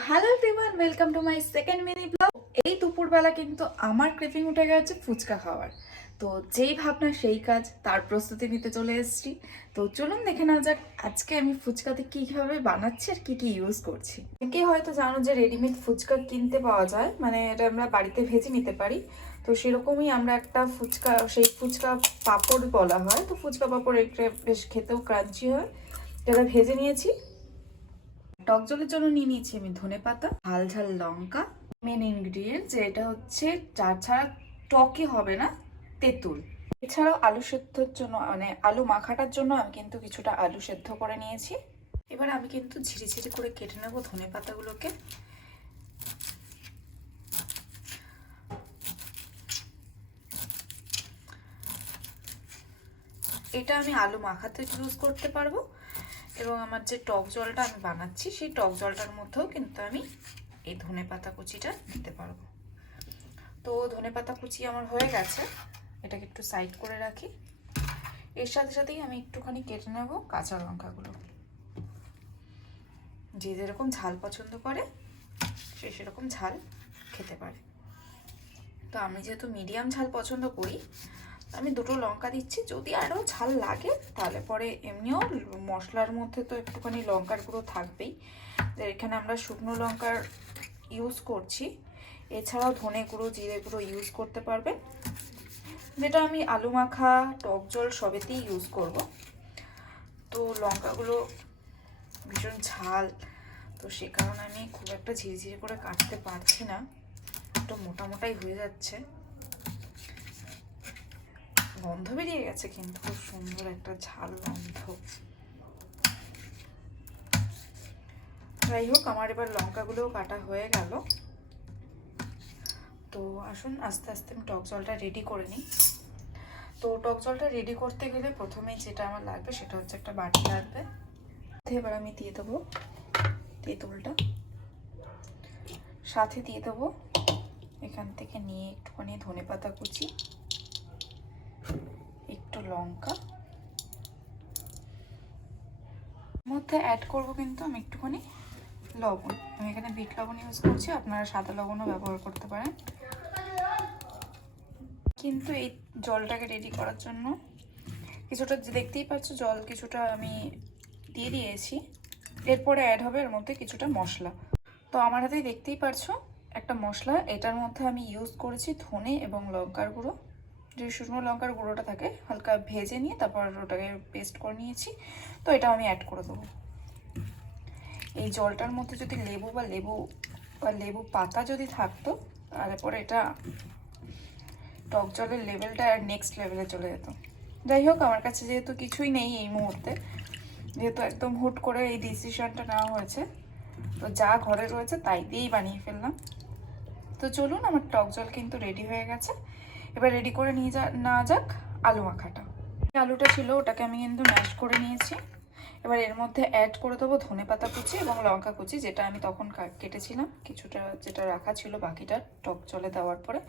Hello everyone, welcome to my second mini blog. এই দুপুরবেলা কিন্তু আমার ক্রেভিং উঠে গেছে ফুচকা খাওয়ার। তো যেই ভাবনা সেই কাজ, তার প্রস্তুতি নিতে চলে এসেছি। তো চলুন দেখে নেওয়া যাক আজকে আমি ফুচকাতে কীভাবে বানাচ্ছি আর কী কী ইউজ করছি। অনেকেই হয়তো জানো যে রেডিমেড ফুচকা কিনতে পাওয়া যায়, মানে এটা আমরা বাড়িতে ভেজে নিতে পারি। তো সেরকমই আমরা একটা ফুচকা, সেই ফুচকা পাঁপড় বলা হয়, তো ফুচকা পাঁপড় একটা বেশ খেতেও ক্রাঞ্চি হয়, যেটা ভেজে নিয়েছি। টক জলের জন্য নিয়ে নিয়েছি আমি ধনেপাতা, ঝাল ঝাল লঙ্কা, মেন ইনগ্রিডিয়েন্ট যে এটা হচ্ছে চার ছাড়া টকই হবে না, তেঁতুল। এছাড়াও আলু সেদ্ধর জন্য মানে আলু মাখাটার জন্য আমি কিন্তু কিছুটা আলু সেদ্ধ করে নিয়েছি। এবার আমি কিন্তু ঝিরিঝিরি করে কেটে নেবো ধনেপাতাগুলোকে। এটা আমি আলু মাখাতে ইউজ করতে পারবো, এবং আমার যে টক জলটা আমি বানাচ্ছি সেই টক জলটার মধ্যেও কিন্তু আমি এই ধনেপাতা কুচিটা দিতে পারবো। তো ধনেপাতা কুচি আমার হয়ে গেছে, এটাকে একটু সাইড করে রাখি। এর সাথে সাথেই আমি একটুখানি কেটে নেব কাঁচা লঙ্কাগুলো। যে যেরকম ঝাল পছন্দ করে সে সেরকম ঝাল খেতে পারে। তো আমি যেহেতু মিডিয়াম ঝাল পছন্দ করি, আমি দুটো লঙ্কা দিচ্ছি। যদি আরও ঝাল লাগে তাহলে পরে এমনিও মশলার মধ্যে তো একটুখানি লঙ্কার গুঁড়ো থাকবেই। এখানে আমরা শুকনো লঙ্কার ইউজ করছি, এছাড়াও ধনে গুঁড়ো, জিরে গুঁড়ো ইউজ করতে পারবেন, যেটা আমি আলু মাখা, টক জল সবেতেই ইউজ করব। তো লঙ্কাগুলো ভীষণ ঝাল, তো সে কারণে আমি খুব একটা ঝিরিঝিরি করে কাটতে পারছি না, একটু মোটা মোটাই হয়ে যাচ্ছে। গন্ধ বেরিয়ে গেছে কিন্তু খুব সুন্দর একটা ঝাল গন্ধ। যাই হোক, আমার এবার লঙ্কাগুলোও কাটা হয়ে গেল। তো আসুন আস্তে আস্তে আমি টক জলটা রেডি করে নিই। তো টক জলটা রেডি করতে গেলে প্রথমেই যেটা আমার লাগবে সেটা হচ্ছে একটা বাটি লাগবে। এবার আমি দিয়ে দেবো তেঁতুলটা, সাথে দিয়ে দেবো এখান থেকে নিয়ে একটুখানি ধনেপাতা কুচি, একটু লঙ্কা, মধ্যে অ্যাড করব কিন্তু আমি একটুখানি লবণ। আমি এখানে বিট লবণ ইউজ করছি, আপনারা সাদা লবণও ব্যবহার করতে পারেন। কিন্তু এই জলটাকে রেডি করার জন্য কিছুটা, দেখতেই পাচ্ছ জল কিছুটা আমি দিয়ে দিয়েছি। এরপরে অ্যাড হবে এর মধ্যে কিছুটা মশলা। তো আমার হাতেই দেখতেই পারছো একটা মশলা, এটার মধ্যে আমি ইউজ করেছি ধনে এবং লঙ্কার গুঁড়ো। যে শুকনো লঙ্কার গুঁড়োটা থাকে হালকা ভেজে নিয়ে তারপর ওটাকে পেস্ট করে নিয়েছি। তো এটা আমি অ্যাড করে দেবো। এই জলটার মধ্যে যদি লেবু পাতা যদি থাকতো তাহলে পরে এটা টক জলের লেভেলটা আর নেক্সট লেভেলে চলে যেত। যাই হোক, আমার কাছে যেহেতু কিছুই নেই এই মুহূর্তে, যেহেতু একদম হুট করে এই ডিসিশনটা নেওয়া হয়েছে, তো যা ঘরে রয়েছে তাই দিয়েই বানিয়ে ফেললাম। তো চলুন, আমার টক জল কিন্তু রেডি হয়ে গেছে। এবার রেডি করে নিয়ে নেওয়া যাক আলু মাখাটা। আলুটা ছিল ওটাকে আমি কিন্তু ম্যাশ করে নিয়েছি। এবার এর মধ্যে অ্যাড করে দেবো ধনেপাতা কুচি এবং লঙ্কা কুচি, যেটা আমি তখন কেটেছিলাম কিছুটা, যেটা রাখা ছিল বাকিটা টক জলে দেওয়ার পরে।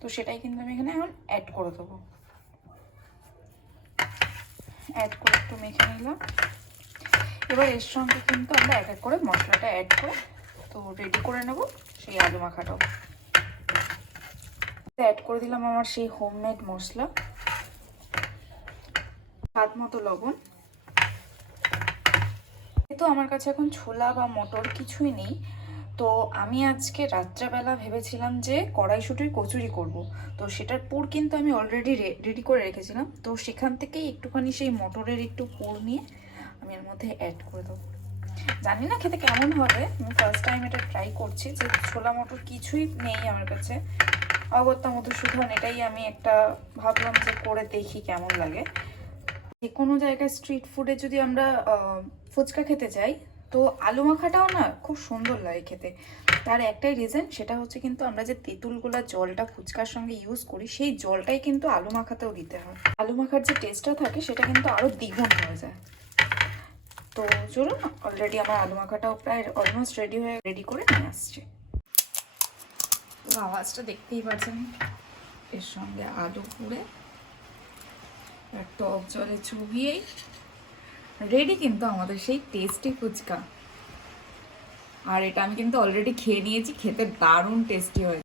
তো সেটাই কিন্তু আমি এখানে এখন অ্যাড করে দেবো। অ্যাড করে একটু মেখে নিলাম। এবার এর সঙ্গে কিন্তু আমরা এক এক করে মশলাটা অ্যাড করে তো রেডি করে নেব সেই আলু মাখাটাও। অ্যাড করে দিলাম আমার সেই হোমমেড মশলা, স্বাদ মতো লবণ। যেহেতু আমার কাছে এখন ছোলা বা মটর কিছুই নেই, তো আমি আজকে রাত্রেবেলা ভেবেছিলাম যে কড়াইশুঁটির কচুরি করব। তো সেটার পুর কিন্তু আমি অলরেডি রেডি করে রেখেছিলাম। তো সেখান থেকেই একটুখানি সেই মটরের একটু পুর নিয়ে আমি এর মধ্যে অ্যাড করে দেবো। জানি না খেতে কেমন হবে, আমি ফার্স্ট টাইম এটা ট্রাই করছি। যে ছোলা মটর কিছুই নেই আমার কাছে, অগত্যা মধুসূদন, এটাই আমি একটা ভাবলাম যে করে দেখি কেমন লাগে। যে কোনো জায়গায় স্ট্রিট ফুডে যদি আমরা ফুচকা খেতে যাই, তো আলু মাখাটাও না খুব সুন্দর লাগে খেতে। তার একটাই রিজন, সেটা হচ্ছে কিন্তু আমরা যে তেঁতুলগুলা জলটা ফুচকার সঙ্গে ইউজ করি, সেই জলটাই কিন্তু আলু মাখাতেও দিতে হয়। আলু মাখার যে টেস্টটা থাকে সেটা কিন্তু আরও দ্বিগুণ হয়ে যায়। তো চলুন, অলরেডি আমার আলু মাখাটাও প্রায় অলমোস্ট রেডি করে নিয়ে আসছে। আওয়াজটা দেখতেই পাচ্ছেন, এর সঙ্গে আলু পুড়ে আর টক জলে চুবিয়েই রেডি কিন্তু আমাদের সেই টেস্টি ফুচকা। আর এটা আমি কিন্তু অলরেডি খেয়ে নিয়েছি, খেতে দারুণ টেস্টি হয়েছে।